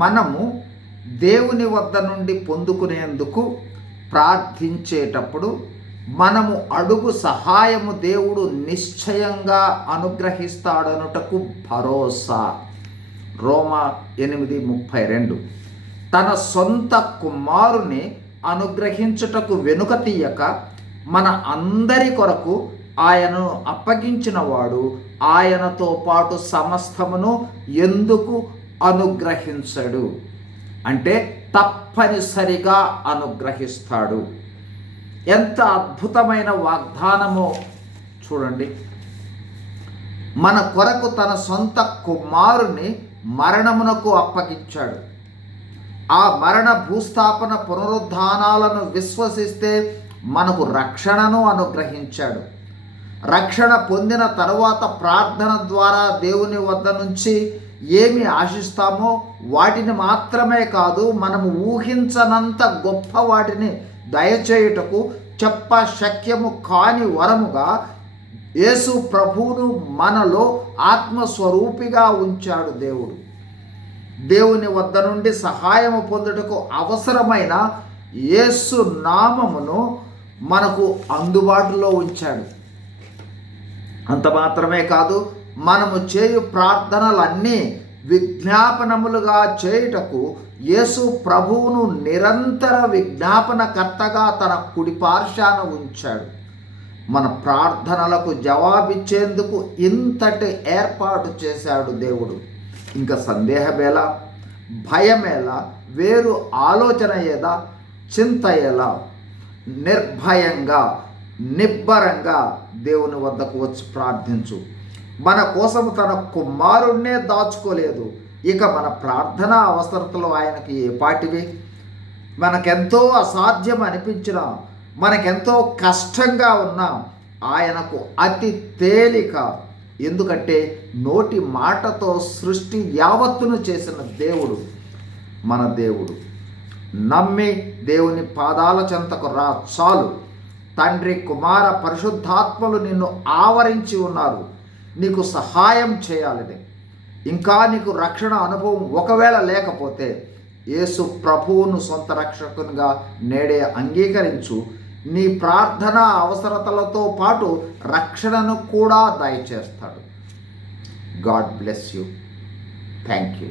మనము దేవుని వద్ద నుండి పొందుకునేందుకు ప్రార్థించేటప్పుడు మనము అడుగు సహాయము దేవుడు నిశ్చయంగా అనుగ్రహిస్తాడనుటకు భరోసా. రోమా 8:32. తన సొంత కుమారుని అనుగ్రహించుటకు వెనుక తీయక మన అందరి కొరకు ఆయనను అప్పగించిన వాడు ఆయనతో పాటు సమస్తమును ఎందుకు అనుగ్రహించడు అంటే తప్పనిసరిగా అనుగ్రహిస్తాడు. ఎంత అద్భుతమైన వాగ్దానమో చూడండి. మన కొరకు తన సొంత కుమారుని మరణమునకు అప్పగించాడు. ఆ మరణ భూస్థాపన పునరుద్ధానాలను విశ్వసిస్తే మనకు రక్షణను అనుగ్రహించాడు. రక్షణ పొందిన తరువాత ప్రార్థన ద్వారా దేవుని వద్ద నుంచి ఏమి ఆశిస్తామో వాటిని మాత్రమే కాదు, మనము ఊహించనంత గొప్ప వాటిని దయచేయుటకు చెప్ప శక్యము కాని వరముగా యేసు ప్రభువును మనలో ఆత్మస్వరూపిగా ఉంచాడు దేవుడు. దేవుని వద్ద నుండి సహాయము పొందుటకు అవసరమైన యేసు నామమును మనకు అందుబాటులో ఉంచాడు. అంత మాత్రమే కాదు, మనము చేయు ప్రార్థనలన్నీ విజ్ఞాపనములుగా చేయుటకు యేసు ప్రభువును నిరంతర విజ్ఞాపనకర్తగా తన కుడి పార్శ్వాన ఉంచాడు. మన ప్రార్థనలకు జవాబిచ్చేందుకు ఇంతటి ఏర్పాటు చేశాడు దేవుడు. ఇంకా సందేహమేలా, భయమేలా, వేరు ఆలోచన ఏదా, చింత ఎలా? నిర్భయంగా నిబ్బరంగా దేవుని వద్దకు వచ్చి ప్రార్థించు. మన కోసము తన కుమారుణ్ణే దాచుకోలేదు. ఇక మన ప్రార్థన అవసరతలు ఆయనకి ఏ పాటివి? మనకెంతో అసాధ్యం అనిపించినా, మనకెంతో కష్టంగా ఉన్నా ఆయనకు అతి తేలిక. ఎందుకంటే నోటి మాటతో సృష్టి యావత్తును చేసిన దేవుడు మన దేవుడు. నమ్మి దేవుని పాదాల చెంతకు రా చాలు. తండ్రి, కుమార, పరిశుద్ధాత్మలు నిన్ను ఆవరించి ఉన్నారు నీకు సహాయం చేయాలని. ఇంకా నీకు రక్షణ అనుభవం ఒకవేళ లేకపోతే యేసు ప్రభువును సొంత రక్షకునిగా నేడే అంగీకరించు. నీ ప్రార్థన అవసరతలతో పాటు రక్షణను కూడా దయచేస్తాడు. God bless you. Thank you.